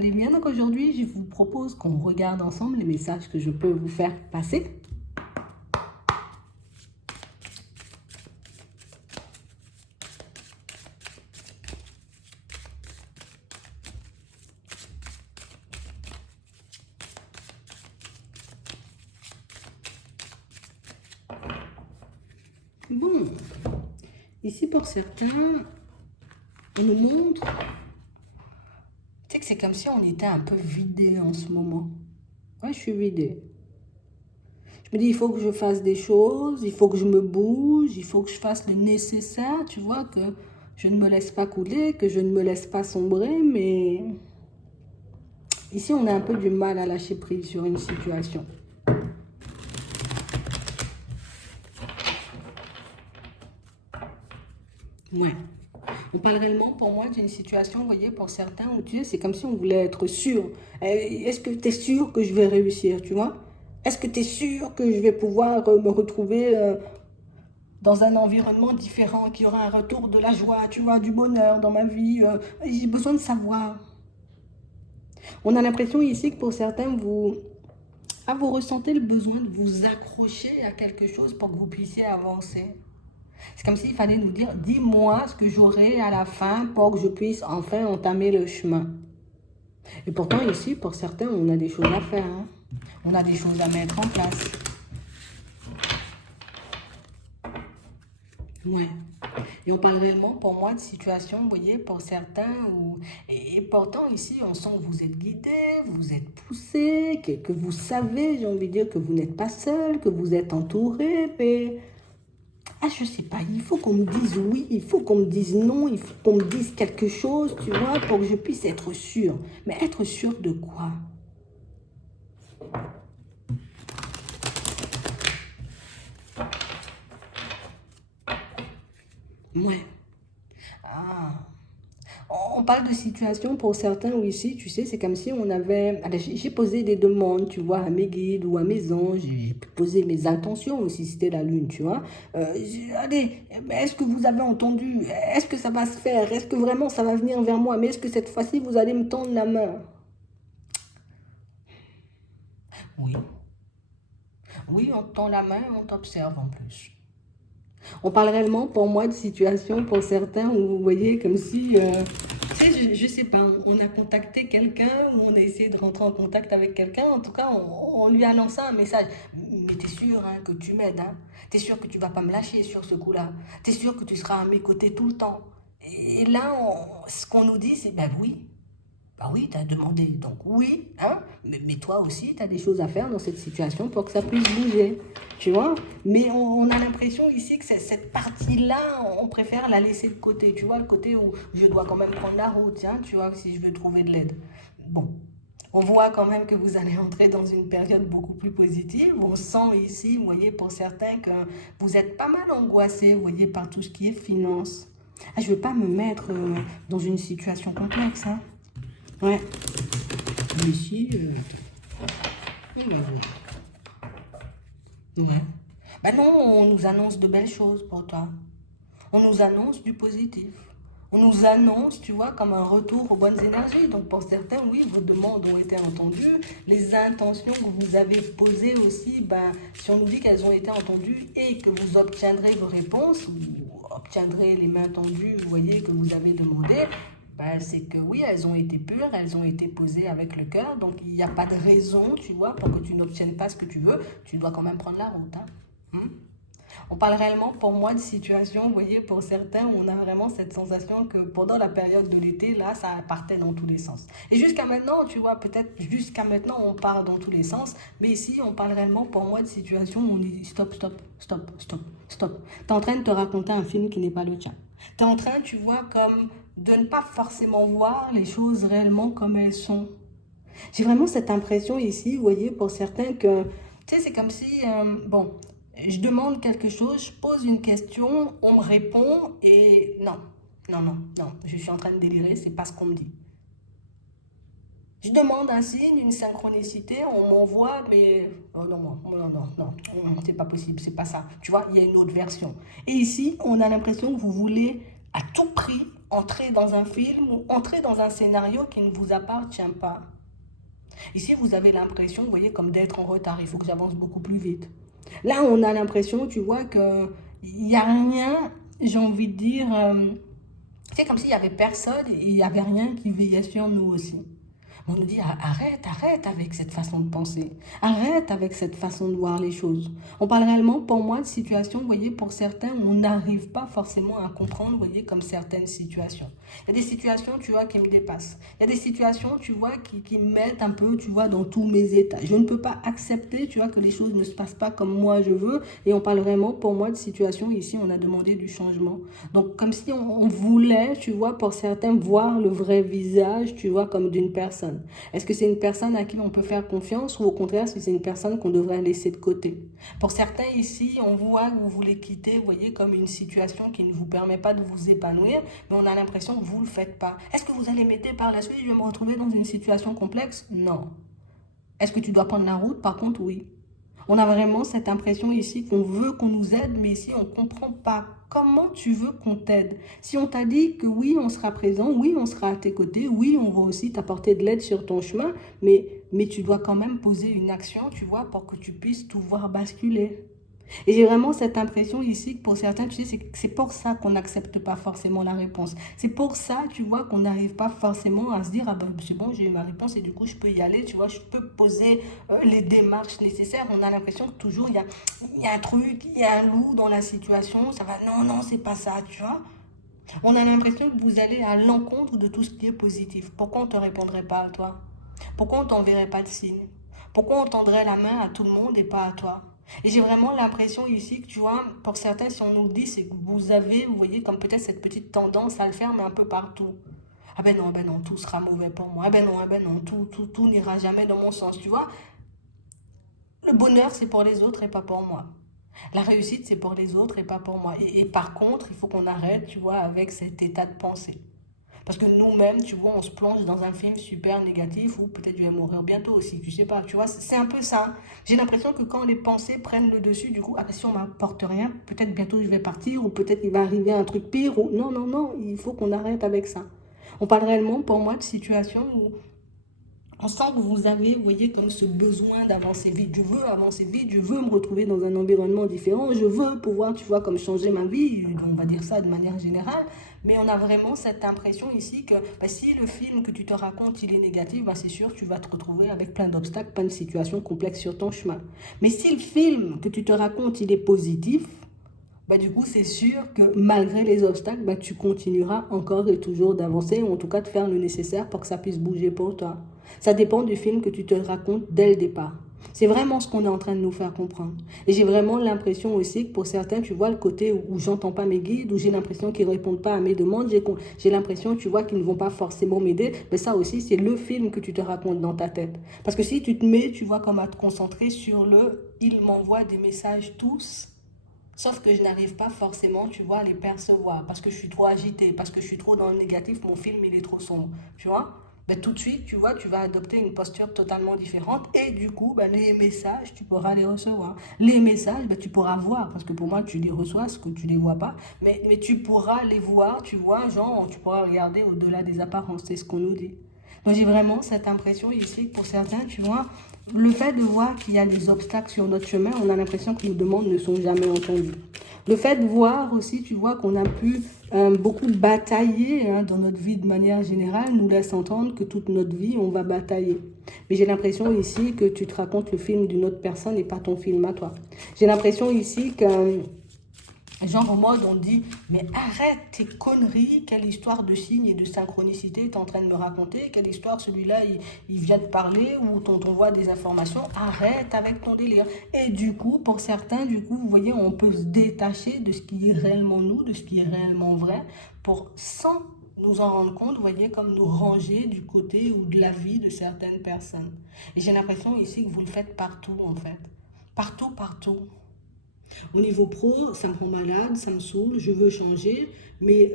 allez bien. Donc aujourd'hui, je vous propose qu'on regarde ensemble les messages que je peux vous faire passer. Bon, ici pour certains, on nous montre, tu sais que c'est comme si on était un peu vidé en ce moment. Ouais, je suis vidée. Je me dis, il faut que je fasse des choses, il faut que je me bouge, il faut que je fasse le nécessaire, tu vois, que je ne me laisse pas couler, que je ne me laisse pas sombrer, mais ici, on a un peu du mal à lâcher prise sur une situation. Ouais. On parle réellement, pour moi, d'une situation, vous voyez, pour certains, où tu sais, c'est comme si on voulait être sûr. Est-ce que tu es sûr que je vais réussir, tu vois? Est-ce que tu es sûr que je vais pouvoir me retrouver dans un environnement différent, qu'il y aura un retour de la joie, tu vois, du bonheur dans ma vie? J'ai besoin de savoir. On a l'impression ici que pour certains, vous ressentez le besoin de vous accrocher à quelque chose pour que vous puissiez avancer. C'est comme s'il fallait nous dire, dis-moi ce que j'aurai à la fin pour que je puisse enfin entamer le chemin. Et pourtant ici, pour certains, on a des choses à faire. Hein. On a des choses à mettre en place. Ouais. Et on parle réellement, pour moi, de situation, vous voyez, pour certains, où... et pourtant, ici, on sent que vous êtes guidé, vous êtes poussé, que vous savez, j'ai envie de dire, que vous n'êtes pas seul, que vous êtes entouré, mais... Ah, je sais pas, il faut qu'on me dise oui, il faut qu'on me dise non, il faut qu'on me dise quelque chose, tu vois, pour que je puisse être sûre. Mais être sûre de quoi? Ouais. Ah. On parle de situation pour certains où ici, tu sais, c'est comme si on avait... Allez, j'ai posé des demandes, tu vois, à mes guides ou à mes anges. J'ai posé mes intentions aussi, c'était la lune, tu vois. Allez, est-ce que vous avez entendu? Est-ce que ça va se faire? Est-ce que vraiment ça va venir vers moi? Mais est-ce que cette fois-ci, vous allez me tendre la main? Oui. Oui, on te tend la main et on t'observe en plus. On parle réellement, pour moi, de situation pour certains où vous voyez comme si, tu sais, je sais pas, on a contacté quelqu'un ou on a essayé de rentrer en contact avec quelqu'un. En tout cas, on lui a lancé un message. Mais t'es sûr hein, que tu m'aides, hein? T'es sûr que tu vas pas me lâcher sur ce coup-là? T'es sûr que tu seras à mes côtés tout le temps? Et là, ce qu'on nous dit, c'est ben oui. Bah oui, tu as demandé, donc oui, hein, mais toi aussi, tu as des choses à faire dans cette situation pour que ça puisse bouger, tu vois. Mais on a l'impression ici que cette partie-là, on préfère la laisser de côté, tu vois, le côté où je dois quand même prendre la route, hein, tu vois, si je veux trouver de l'aide. Bon, on voit quand même que vous allez entrer dans une période beaucoup plus positive. On sent ici, vous voyez, pour certains, que vous êtes pas mal angoissé, vous voyez, par tout ce qui est finance. Ah, je ne veux pas me mettre dans une situation complexe, hein. Ouais. Mais si, on va voir. Ouais. Ben non, on nous annonce de belles choses pour toi. On nous annonce du positif. On nous annonce, tu vois, comme un retour aux bonnes énergies. Donc pour certains, oui, vos demandes ont été entendues. Les intentions que vous avez posées aussi, ben, si on nous dit qu'elles ont été entendues et que vous obtiendrez vos réponses, ou obtiendrez les mains tendues, vous voyez, que vous avez demandé, ben, c'est que oui, elles ont été pures, elles ont été posées avec le cœur. Donc il n'y a pas de raison, tu vois, pour que tu n'obtiennes pas ce que tu veux. Tu dois quand même prendre la route. Hein. On parle réellement, pour moi, de situation, vous voyez, pour certains, on a vraiment cette sensation que pendant la période de l'été, là, ça partait dans tous les sens. Et jusqu'à maintenant, tu vois, peut-être jusqu'à maintenant, on part dans tous les sens, mais ici, on parle réellement, pour moi, de situation où on dit stop, stop, stop, stop, stop. Tu es en train de te raconter un film qui n'est pas le tien. Tu es en train, tu vois, comme de ne pas forcément voir les choses réellement comme elles sont. J'ai vraiment cette impression ici, vous voyez, pour certains que, tu sais, c'est comme si, bon, je demande quelque chose, je pose une question, on me répond et non, non, non, non, je suis en train de délirer, c'est pas ce qu'on me dit. Je demande un signe, une synchronicité, on m'envoie, mais oh non, non, non, non, non, c'est pas possible, c'est pas ça. Tu vois, il y a une autre version. Et ici, on a l'impression que vous voulez à tout prix entrer dans un film ou entrer dans un scénario qui ne vous appartient pas. Ici, vous avez l'impression, vous voyez, comme d'être en retard. Il faut que j'avance beaucoup plus vite. Là, on a l'impression, tu vois, qu'il n'y a rien, j'ai envie de dire, c'est comme s'il n'y avait personne et il n'y avait rien qui veillait sur nous aussi. On nous dit arrête avec cette façon de penser, arrête avec cette façon de voir les choses. On parle réellement pour moi de situations, vous voyez, pour certains, on n'arrive pas forcément à comprendre, vous voyez, comme certaines situations. Il y a des situations, tu vois, qui me dépassent. Il y a des situations, tu vois, qui me mettent un peu, tu vois, dans tous mes états. Je ne peux pas accepter, tu vois, que les choses ne se passent pas comme moi je veux. Et on parle vraiment pour moi de situations, ici, on a demandé du changement. Donc, comme si on voulait, tu vois, pour certains, voir le vrai visage, tu vois, comme d'une personne. Est-ce que c'est une personne à qui on peut faire confiance ou au contraire, si c'est une personne qu'on devrait laisser de côté? Pour certains ici, on voit que vous voulez quitter, vous voyez, comme une situation qui ne vous permet pas de vous épanouir, mais on a l'impression que vous ne le faites pas. Est-ce que vous allez m'aider par la suite? Je vais me retrouver dans une situation complexe? Non. Est-ce que tu dois prendre la route? Par contre, oui. On a vraiment cette impression ici qu'on veut qu'on nous aide, mais ici on ne comprend pas comment tu veux qu'on t'aide. Si on t'a dit que oui, on sera présent, oui, on sera à tes côtés, oui, on va aussi t'apporter de l'aide sur ton chemin, mais tu dois quand même poser une action, tu vois, pour que tu puisses tout voir basculer. Et j'ai vraiment cette impression ici que pour certains, tu sais, c'est pour ça qu'on n'accepte pas forcément la réponse. C'est pour ça, tu vois, qu'on n'arrive pas forcément à se dire, ah ben c'est bon, j'ai eu ma réponse et du coup, je peux y aller, tu vois, je peux poser les démarches nécessaires. On a l'impression que toujours, il y a un truc, il y a un loup dans la situation, ça va, non, non, c'est pas ça, tu vois. On a l'impression que vous allez à l'encontre de tout ce qui est positif. Pourquoi on ne te répondrait pas à toi? Pourquoi on ne t'enverrait pas de signe? Pourquoi on tendrait la main à tout le monde et pas à toi? Et j'ai vraiment l'impression ici que, tu vois, pour certains, si on nous le dit, c'est que vous avez, vous voyez, comme peut-être cette petite tendance à le faire, mais un peu partout. Ah ben non, tout sera mauvais pour moi. Ah ben non, tout n'ira jamais dans mon sens, tu vois. Le bonheur, c'est pour les autres et pas pour moi. La réussite, c'est pour les autres et pas pour moi. Et par contre, il faut qu'on arrête, tu vois, avec cet état de pensée. Parce que nous-mêmes, tu vois, on se plonge dans un film super négatif où peut-être je vais mourir bientôt aussi, tu sais pas, tu vois, c'est un peu ça. J'ai l'impression que quand les pensées prennent le dessus, du coup, ah ben si on m'apporte rien, peut-être bientôt je vais partir, ou peut-être il va arriver un truc pire, ou non, non, non, il faut qu'on arrête avec ça. On parle réellement, pour moi, de situations où on sent que vous avez, vous voyez, comme ce besoin d'avancer vite. Je veux avancer vite, je veux me retrouver dans un environnement différent, je veux pouvoir, tu vois, comme changer ma vie, on va dire ça de manière générale. Mais on a vraiment cette impression ici que bah, si le film que tu te racontes, il est négatif, bah, c'est sûr, tu vas te retrouver avec plein d'obstacles, plein de situations complexes sur ton chemin. Mais si le film que tu te racontes, il est positif, bah, du coup, c'est sûr que malgré les obstacles, bah, tu continueras encore et toujours d'avancer, ou en tout cas de faire le nécessaire pour que ça puisse bouger pour toi. Ça dépend du film que tu te racontes dès le départ. C'est vraiment ce qu'on est en train de nous faire comprendre. Et j'ai vraiment l'impression aussi que pour certains, tu vois le côté où j'entends pas mes guides, où j'ai l'impression qu'ils répondent pas à mes demandes, j'ai l'impression, tu vois, qu'ils ne vont pas forcément m'aider. Mais ça aussi, c'est le film que tu te racontes dans ta tête. Parce que si tu te mets, tu vois, comme à te concentrer sur le « ils m'envoient des messages tous », sauf que je n'arrive pas forcément, tu vois, à les percevoir parce que je suis trop agitée, parce que je suis trop dans le négatif, mon film, il est trop sombre, tu vois. Ben, tout de suite, tu vois, tu vas adopter une posture totalement différente et du coup, ben, les messages, tu pourras les recevoir. Les messages, ben, tu pourras voir parce que pour moi, tu les reçois, ce que tu les vois pas, mais tu pourras les voir, tu vois, genre, tu pourras regarder au-delà des apparences, c'est ce qu'on nous dit. Donc j'ai vraiment cette impression ici que pour certains, tu vois, le fait de voir qu'il y a des obstacles sur notre chemin, on a l'impression que nos demandes ne sont jamais entendues. Le fait de voir aussi, tu vois, qu'on a pu beaucoup batailler dans notre vie de manière générale, nous laisse entendre que toute notre vie, on va batailler. Mais j'ai l'impression ici que tu te racontes le film d'une autre personne et pas ton film à toi. J'ai l'impression ici que genre en mode, on dit, mais arrête tes conneries, quelle histoire de signes et de synchronicité tu es en train de me raconter, quelle histoire celui-là, il vient de parler ou on t'envoie des informations, arrête avec ton délire. Et du coup, pour certains, du coup, vous voyez, on peut se détacher de ce qui est réellement nous, de ce qui est réellement vrai, pour sans nous en rendre compte, vous voyez, comme nous ranger du côté ou de la vie de certaines personnes. Et j'ai l'impression ici que vous le faites partout, en fait. Partout, partout. Au niveau pro, ça me rend malade, ça me saoule, je veux changer, mais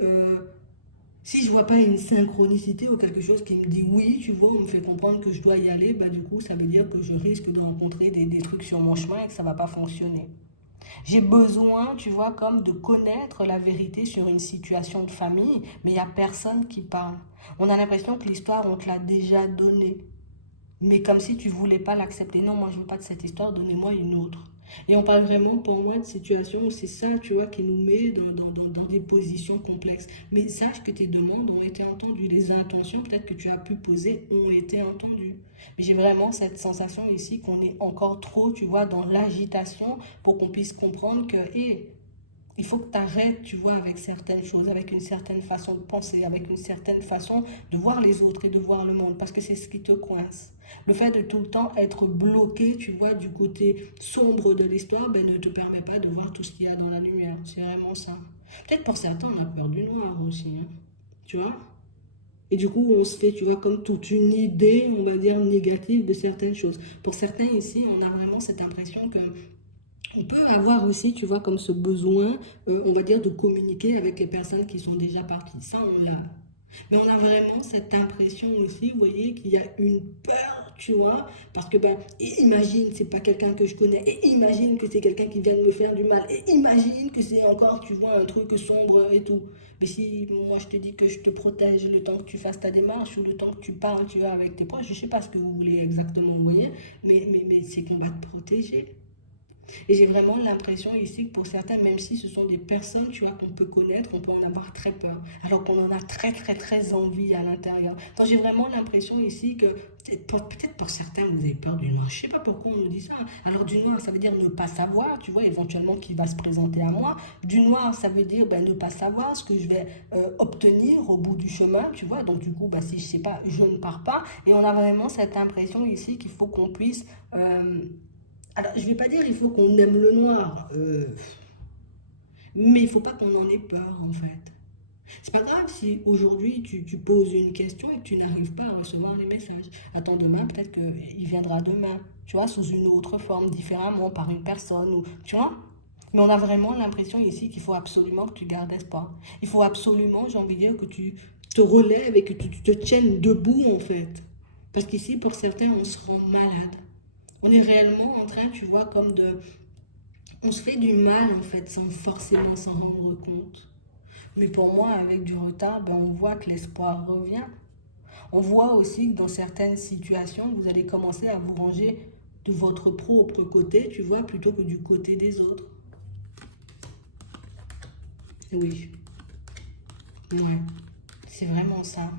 si je vois pas une synchronicité ou quelque chose qui me dit oui, tu vois, on me fait comprendre que je dois y aller, bah du coup, ça veut dire que je risque de rencontrer des trucs sur mon chemin et que ça va pas fonctionner. J'ai besoin, tu vois, comme de connaître la vérité sur une situation de famille, mais il n'y a personne qui parle. On a l'impression que l'histoire, on te l'a déjà donnée. Mais comme si tu voulais pas l'accepter. Non, moi, je veux pas de cette histoire, donnez-moi une autre. Et on parle vraiment, pour moi, de situations où c'est ça, tu vois, qui nous met dans des positions complexes. Mais sache que tes demandes ont été entendues. Les intentions, peut-être que tu as pu poser, ont été entendues. Mais j'ai vraiment cette sensation ici qu'on est encore trop, tu vois, dans l'agitation pour qu'on puisse comprendre que, hé, il faut que tu arrêtes, tu vois, avec certaines choses, avec une certaine façon de penser, avec une certaine façon de voir les autres et de voir le monde, parce que c'est ce qui te coince. Le fait de tout le temps être bloqué, tu vois, du côté sombre de l'histoire, ben, ne te permet pas de voir tout ce qu'il y a dans la lumière. C'est vraiment ça. Peut-être pour certains, on a peur du noir aussi, hein, tu vois. Et du coup, on se fait, tu vois, comme toute une idée, on va dire, négative de certaines choses. Pour certains ici, on a vraiment cette impression que on peut avoir aussi, tu vois, comme ce besoin, on va dire, de communiquer avec les personnes qui sont déjà parties. Ça, on l'a. Mais on a vraiment cette impression aussi, vous voyez, qu'il y a une peur, tu vois, parce que, ben, et imagine, c'est pas quelqu'un que je connais, et imagine que c'est quelqu'un qui vient de me faire du mal, et imagine que c'est encore, tu vois, un truc sombre et tout. Mais si moi je te dis que je te protège le temps que tu fasses ta démarche ou le temps que tu parles, tu vois, avec tes proches, je sais pas ce que vous voulez exactement, vous voyez, mais c'est qu'on va te protéger. Et j'ai vraiment l'impression ici que pour certains, même si ce sont des personnes, tu vois, qu'on peut connaître, on peut en avoir très peur, alors qu'on en a très, très, très envie à l'intérieur. Donc j'ai vraiment l'impression ici que, peut-être pour certains, vous avez peur du noir. Je sais pas pourquoi on nous dit ça. Alors du noir, ça veut dire ne pas savoir, tu vois, éventuellement qui va se présenter à moi. Du noir, ça veut dire ben, ne pas savoir ce que je vais obtenir au bout du chemin, tu vois. Donc du coup, ben, si je sais pas, je ne pars pas. Et on a vraiment cette impression ici qu'il faut qu'on puisse... alors, je ne vais pas dire il faut qu'on aime le noir, mais il ne faut pas qu'on en ait peur en fait. C'est pas grave si aujourd'hui tu poses une question et que tu n'arrives pas à recevoir les messages. Attends demain, peut-être qu'il viendra demain, tu vois, sous une autre forme, différemment, par une personne, ou, tu vois. Mais on a vraiment l'impression ici qu'il faut absolument que tu gardes espoir. Il faut absolument, j'ai envie de dire, que tu te relèves et que tu te tiennes debout en fait. Parce qu'ici, pour certains, on se rend malade. On est réellement en train, tu vois, comme de... On se fait du mal, en fait, sans forcément s'en rendre compte. Mais pour moi, avec du retard, ben, on voit que l'espoir revient. On voit aussi que dans certaines situations, vous allez commencer à vous ranger de votre propre côté, tu vois, plutôt que du côté des autres. Oui, ouais, c'est vraiment ça.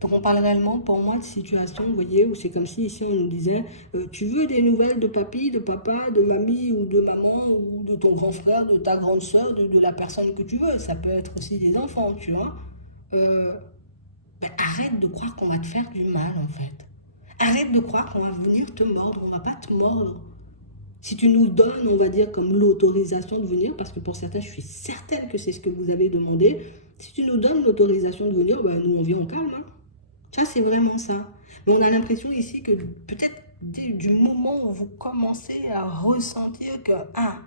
Donc on parle réellement pour moi de situation, vous voyez, où c'est comme si ici on nous disait tu veux des nouvelles de papy, de papa, de mamie ou de maman ou de ton grand frère, de ta grande soeur, de la personne que tu veux. Ça peut être aussi des enfants, tu vois. Euh, ben, arrête de croire qu'on va te faire du mal en fait. Arrête de croire qu'on va venir te mordre, on va pas te mordre. Si tu nous donnes, on va dire, comme l'autorisation de venir, parce que pour certains, je suis certaine que c'est ce que vous avez demandé, si tu nous donnes l'autorisation de venir, ben, nous on vient en calme. Hein. Ça, c'est vraiment ça. Mais on a l'impression ici que peut-être du moment où vous commencez à ressentir que, ah,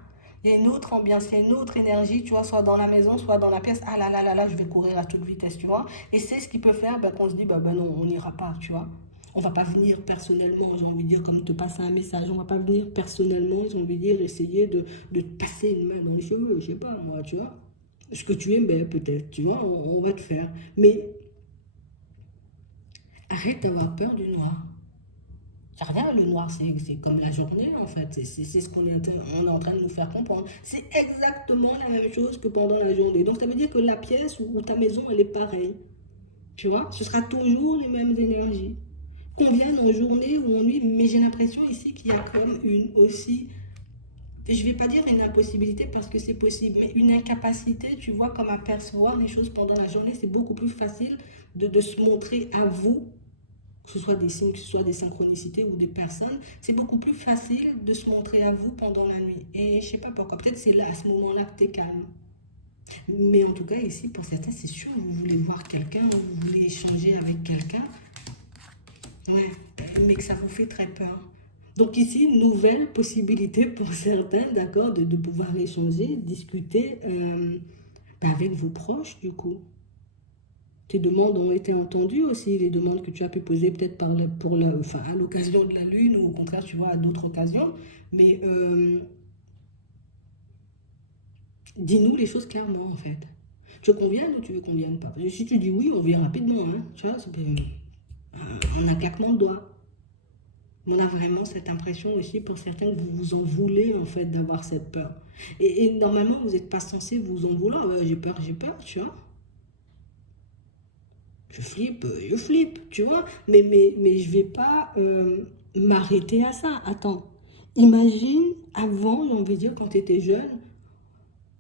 il y a une autre ambiance, il y a une autre énergie, tu vois, soit dans la maison, soit dans la pièce, ah là là là là, je vais courir à toute vitesse, tu vois. Et c'est ce qui peut faire ben, qu'on se dit, ben non, on n'ira pas, tu vois. On va pas venir personnellement, j'ai envie de dire, comme te passer un message, on va pas venir personnellement, j'ai envie de dire, essayer de te passer une main dans les cheveux, je sais pas, moi, tu vois. Ce que tu aimais peut-être, tu vois, on va te faire. Mais arrête d'avoir peur du noir. Y a rien, le noir, c'est comme la journée en fait. C'est ce qu'on est, on est en train de nous faire comprendre. C'est exactement la même chose que pendant la journée. Donc ça veut dire que la pièce ou ta maison, elle est pareille. Tu vois, ce sera toujours les mêmes énergies. Qu'on vienne en journée ou en nuit, mais j'ai l'impression ici qu'il y a comme une aussi, je ne vais pas dire une impossibilité parce que c'est possible, mais une incapacité, tu vois, comme à percevoir les choses pendant la journée, c'est beaucoup plus facile de se montrer à vous que ce soit des signes, que ce soit des synchronicités ou des personnes, c'est beaucoup plus facile de se montrer à vous pendant la nuit. Et je sais pas pourquoi, peut-être c'est là, à ce moment-là que tu es calme. Mais en tout cas, ici, pour certains, c'est sûr, vous voulez voir quelqu'un, vous voulez échanger avec quelqu'un, ouais, mais que ça vous fait très peur. Donc ici, nouvelle possibilité pour certains, d'accord, de pouvoir échanger, discuter avec vos proches, du coup. Tes demandes ont été entendues aussi, les demandes que tu as pu poser peut-être enfin, à l'occasion de la Lune ou au contraire, tu vois, à d'autres occasions. Mais Dis-nous les choses clairement, en fait. Tu veux qu'on vienne ou tu veux qu'on vienne pas? Parce que si tu dis oui, on vient rapidement, hein. Tu vois, en un claquement de doigts. On a vraiment cette impression aussi pour certains que vous vous en voulez en fait d'avoir cette peur. Et normalement, vous n'êtes pas censé vous en vouloir. J'ai peur, tu vois. Je flippe, tu vois. Mais je vais pas m'arrêter à ça. Attends. Imagine, avant, j'ai envie de dire, quand tu étais jeune,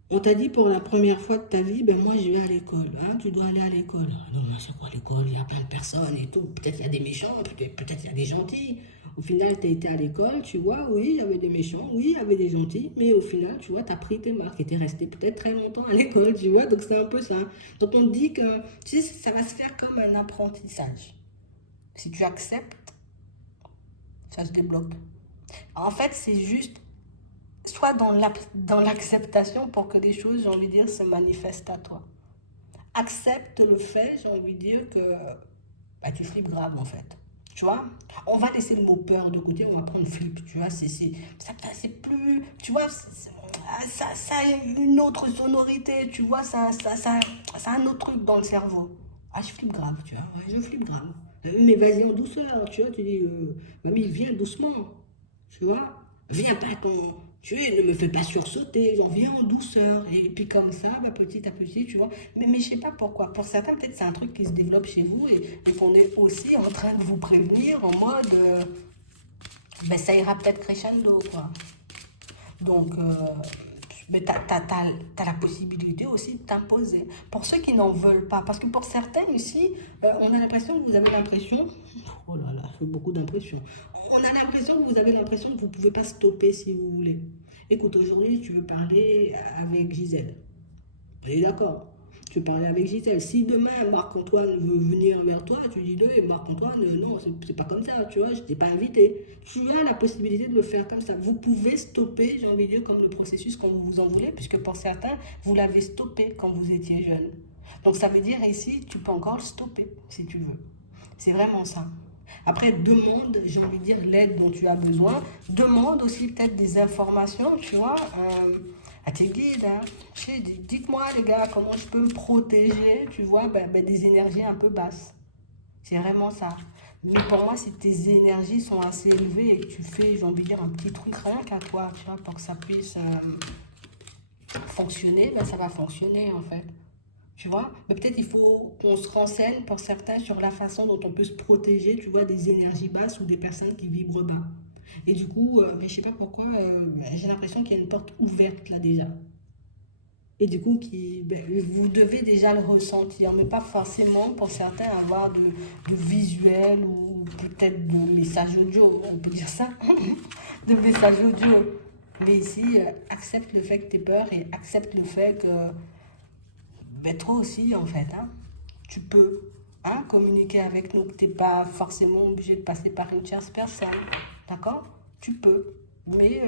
on t'a dit pour la première fois de ta vie, ben moi je vais à l'école, hein, tu dois aller à l'école. Ah non, mais c'est quoi l'école? Il y a plein de personnes et tout. Peut-être il y a des méchants, peut-être il y a des gentils. Au final, tu as été à l'école, tu vois, oui, il y avait des méchants, oui, il y avait des gentils, mais au final, tu vois, tu as pris tes marques et tu es resté peut-être très longtemps à l'école, tu vois, donc c'est un peu ça. Donc on te dit que, tu sais, ça va se faire comme un apprentissage. Si tu acceptes, ça se débloque. En fait, c'est juste soit dans l'acceptation pour que les choses, j'ai envie de dire, se manifestent à toi. Accepte le fait, j'ai envie de dire, que bah, tu flippes grave en fait. Tu vois, on va laisser le mot peur de côté, on va prendre flip, tu vois, c'est plus, tu vois, ça a une autre sonorité, tu vois, ça a un autre truc dans le cerveau. Ah, je flippe grave, tu vois, ouais, je flippe grave. Mais vas-y en douceur, tu vois, tu dis, mamie, viens doucement, tu vois, viens pas tu ne me fais pas sursauter, j'en viens en douceur. Et puis comme ça, bah, petit à petit, tu vois. Mais je sais pas pourquoi. Pour certains, peut-être c'est un truc qui se développe chez vous et qu'on est aussi en train de vous prévenir en mode, ben, ça ira peut-être crescendo, quoi. Donc, mais t'as la possibilité aussi de t'imposer. Pour ceux qui n'en veulent pas, parce que pour certains ici, on a l'impression que vous avez l'impression, oh là là, c'est beaucoup d'impression. On a l'impression que vous avez l'impression que vous ne pouvez pas stopper si vous voulez. Écoute, aujourd'hui, tu veux parler avec Gisèle. On est d'accord. Tu veux parler avec Gisèle. Si demain Marc-Antoine veut venir vers toi, tu dis lui, Marc-Antoine, non, c'est pas comme ça, tu vois, je t'ai pas invité. Tu as la possibilité de le faire comme ça. Vous pouvez stopper, j'ai envie de dire, comme le processus quand vous vous en voulez, puisque pour certains, vous l'avez stoppé quand vous étiez jeune. Donc ça veut dire ici, tu peux encore le stopper si tu veux. C'est vraiment ça. Après, demande, j'ai envie de dire, l'aide dont tu as besoin. Demande aussi peut-être des informations, tu vois, à tes guides. Hein. Dites-moi, les gars, comment je peux me protéger, tu vois, des énergies un peu basses. C'est vraiment ça. Mais pour moi, si tes énergies sont assez élevées et que tu fais, j'ai envie de dire, un petit truc rien qu'à toi, tu vois, pour que ça puisse fonctionner, ben ça va fonctionner en fait. Tu vois, mais peut-être il faut qu'on se renseigne pour certains sur la façon dont on peut se protéger, tu vois, des énergies basses ou des personnes qui vibrent bas. Et du coup, mais je sais pas pourquoi, j'ai l'impression qu'il y a une porte ouverte là déjà. Et du coup, vous devez déjà le ressentir, mais pas forcément pour certains avoir de visuels ou peut-être de messages audio, on peut dire ça, de messages audio. Mais ici, accepte le fait que tu aies peur et accepte le fait que ben, toi aussi, en fait, hein, tu peux hein, communiquer avec nous, que tu n'es pas forcément obligé de passer par une tierce personne. D'accord? Tu peux. Mais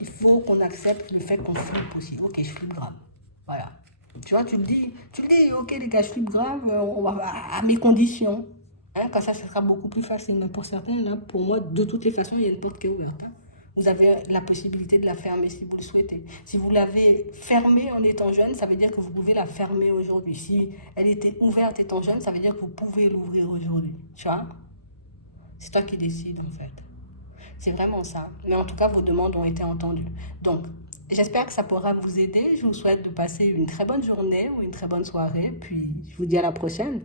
il faut qu'on accepte le fait qu'on flippe aussi. Ok, je flippe grave. Voilà. Tu vois, tu le dis, ok les gars, je flippe grave, on va à mes conditions. Hein, comme ça sera beaucoup plus facile. Mais pour certains, là, pour moi, de toutes les façons, il y a une porte qui est ouverte. Hein. Vous avez la possibilité de la fermer si vous le souhaitez. Si vous l'avez fermée en étant jeune, ça veut dire que vous pouvez la fermer aujourd'hui. Si elle était ouverte étant jeune, ça veut dire que vous pouvez l'ouvrir aujourd'hui. Tu vois? C'est toi qui décides en fait. C'est vraiment ça. Mais en tout cas, vos demandes ont été entendues. Donc, j'espère que ça pourra vous aider. Je vous souhaite de passer une très bonne journée ou une très bonne soirée. Puis, je vous dis à la prochaine.